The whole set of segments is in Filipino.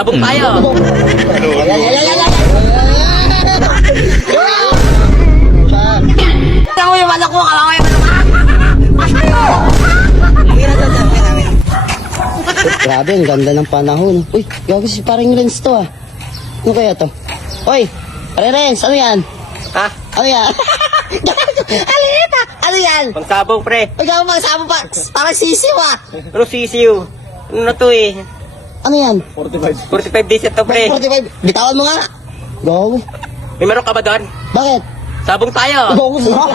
Sabong tayo. Kamu yung manok mo, kamu yung manok. Grabe, ang ganda ng panahon. Uy, gago si paring Renz to ah. Ano kaya to? Uy, paring Renz, ano yan? Ha? Ano yan? Ano yan? Pangsabong, pre. Uy, gago magsama pa. Parang sisiw ah. Ano sisiw? Ano na to eh? Ano yan? 45 days ito, pre. 45. Bitawan mo nga. Gago. May meron ka ba doon? Bakit? Sabong tayo. Gago sa.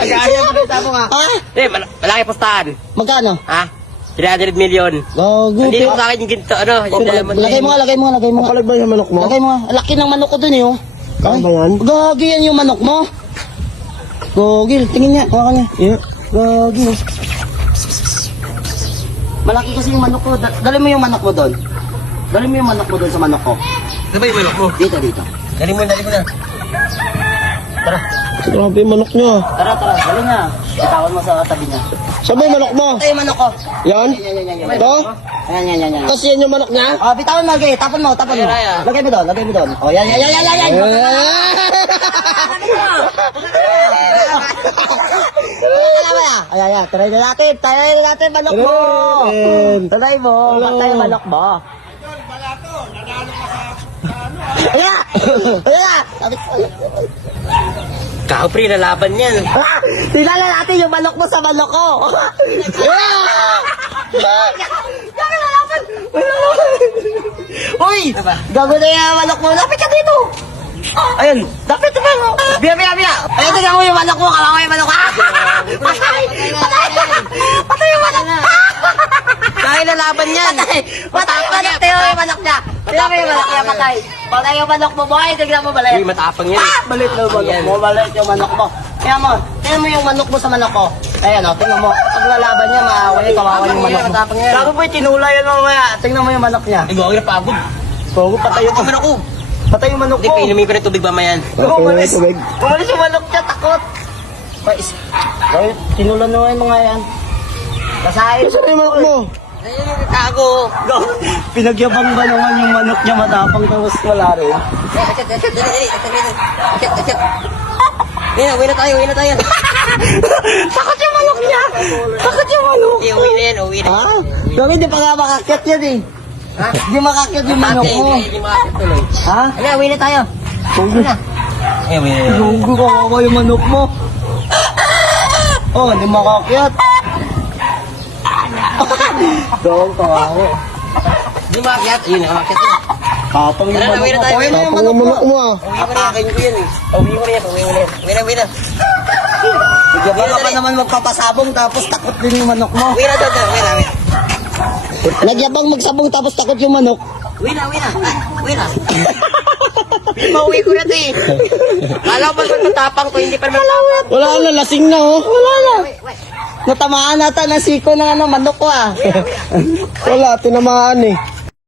Kaya mo rin sabong ha? Ha? Eh, malaki postahan. Magkano? Ha? 300 million. Gago. Hindi mo sa akin yung ginto, ano? Yung diamond. Lagay mo nga, lagay mo nga, lagay mo nga. Kapalag ba yung manok mo? Lagay mo nga. Laki ng manok ko dun eh oh. Kaya ba yan? Gagi yan yung manok mo. Gogil, tingin niya, hawakan niya. Yeah. Gagi. Malaki kasi yung manok ko. Dali mo yung manok mo doon. Dali mo yung manok mo doon sa manok ko. Ano ba yung manok mo? Dito, dito. Dali mo na. Tara. Grabe yung manok niya. Tara, tara. Dali niya. Itawan mo sa tabi niya. Saan ba yung manok mo? Ito yung manok ko. Yan? Yan. Ito? Yan. Tapos yan yung manok niya? Oh, bitawan mo, lagay. Tapon mo. Ayan. Lagay mo doon, lagay mo doon. Oh, yan. Ayan. Try na natin, manok mo. Try mo, patay yung manok mo. Ayan. Kao, pre, lalaban yan. Tingnan natin yung manok mo sa manok ko. Uy! Gago na yung manok mo. Lapit ka dito. Ayun. Lapit ka mo. Biya. Ayun, tingnan mo yung manok mo. Kala ko yung manok. Patay yung manok. Dahil lalaban yan. Patay yung manok. Tingnan mo yung manok niya. Tingnan mo yung manok niya. Patay yung manok mo, boy. Tingnan mo, balit. Uy, matapang yan. Balit na yung manok mo. Balit yung manok mo. Tingnan mo yung manok mo sa manok ko. Ayan o, tingnan mo. Pag lalaban niya, maaway, kawawa yung manok mo. Matapang yan. Gago po, tinula yan mamaya. Tingnan mo yung manok niya. Ay, gawin na pagod. Gago, patay yung manok ko. Patay yung manok Hindi, ko. painumin ko na tubig ba mayan? Umalis. Tubig. Umalis yung manok niya, takot. Gago, tinula na yung mga yan. Kasahin. Saan yung manok mo? Ayun, tago. Pinagyabang ba naman yung manok niya matapang tapos wala rin? Uwi na tayo. Takot yung manok niya! Takot yung manok! Uwi na yan. Ha? Gago, hindi pa nga makakyat yan eh. Hindi makakyat yung manok mo. Hindi makakit tuloy. Ha? Ano, uwi na tayo. Gago na. Eh, uwi na yan. Gago, kawawa yung manok mo. Oh, hindi makakyat. Gago, kawawa. Hindi makakit. Ayun, makakit yun. Kapang yung Tara na, manok uwi na mo. tayo. Uwi na yung Tapang manok yung mo. manok mo ah. Atakin ko yan eh. Uwi mo na yan. Uwi na. Nagyabang ka pa naman magpapasabong tapos takot din yung manok mo. Uwi na doon. Nagyabang magsabong tapos takot yung manok. Uwi na. Mauwi ko na ito eh. Kala ko ba matapang to, hindi pa naman matapang. Wala na, lasing na oh. Wala na. Natamaan nata ng siko ng manok ko ah. Wala, tinamaan eh.